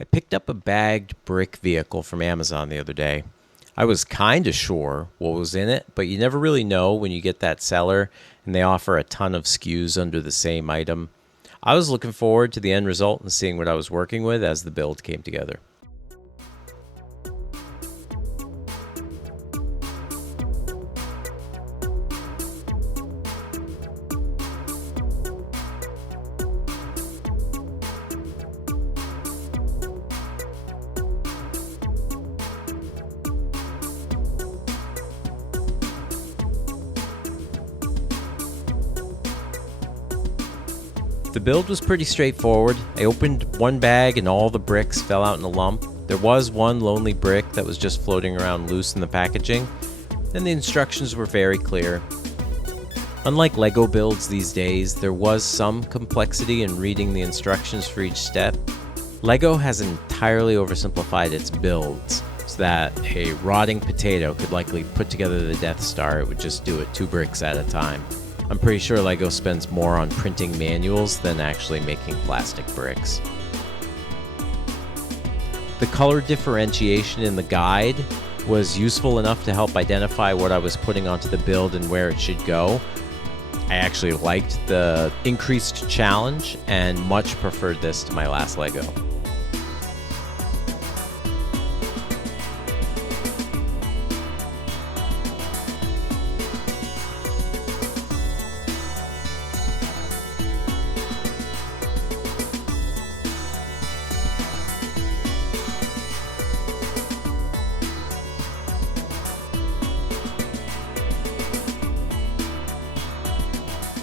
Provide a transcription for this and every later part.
I picked up a bagged brick vehicle from Amazon the other day. I was kind of sure what was in it, but you never really know when you get that seller and they offer a ton of SKUs under the same item. I was looking forward to the end result and seeing what I was working with as the build came together. The build was pretty straightforward. I opened one bag and all the bricks fell out in a lump. There was one lonely brick that was just floating around loose in the packaging, and the instructions were very clear. Unlike Lego builds these days, there was some complexity in reading the instructions for each step. Lego has entirely oversimplified its builds so that a rotting potato could likely put together the Death Star. It would just do it 2 bricks at a time. I'm pretty sure Lego spends more on printing manuals than actually making plastic bricks. The color differentiation in the guide was useful enough to help identify what I was putting onto the build and where it should go. I actually liked the increased challenge and much preferred this to my last Lego.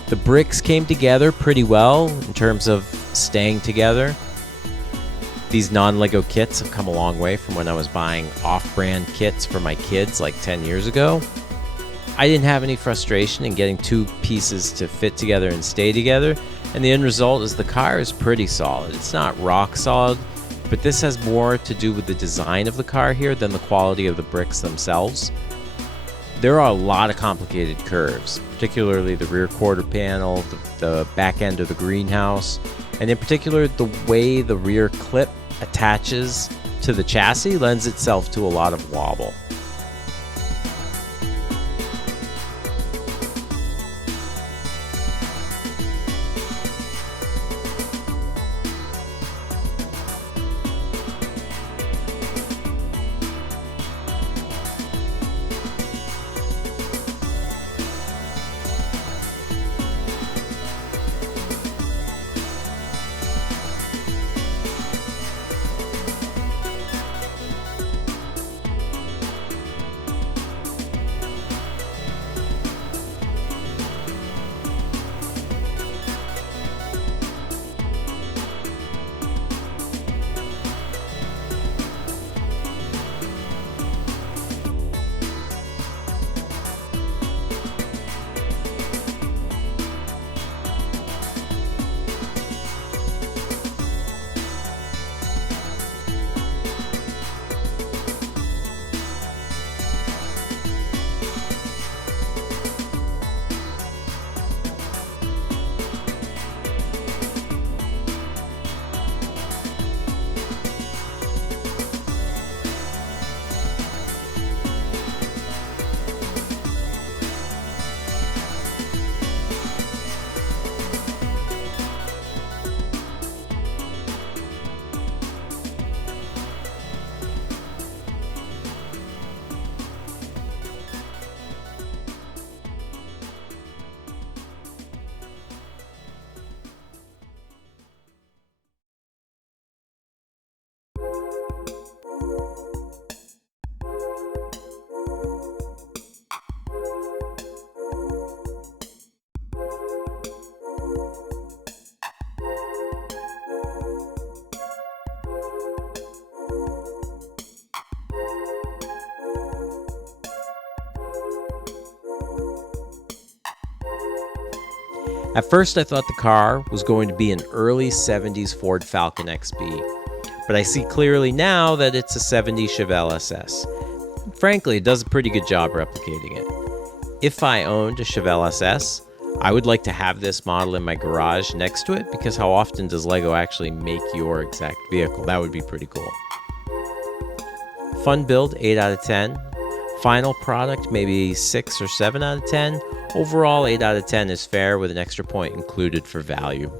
The bricks came together pretty well in terms of staying together. These non-Lego kits have come a long way from when I was buying off-brand kits for my kids like 10 years ago. I didn't have any frustration in getting 2 pieces to fit together and stay together, and the end result is the car is pretty solid. It's not rock solid, but this has more to do with the design of the car here than the quality of the bricks themselves. There are a lot of complicated curves, particularly the rear quarter panel, the back end of the greenhouse, and in particular the way the rear clip attaches to the chassis lends itself to a lot of wobble. At first I thought the car was going to be an early 70s Ford Falcon XB, but I see clearly now that it's a 70s Chevelle SS. Frankly, it does a pretty good job replicating it. If I owned a Chevelle SS, I would like to have this model in my garage next to it, because how often does LEGO actually make your exact vehicle? That would be pretty cool. Fun build, 8 out of 10. Final product, maybe 6 or 7 out of 10. Overall, 8 out of 10 is fair, with an extra point included for value.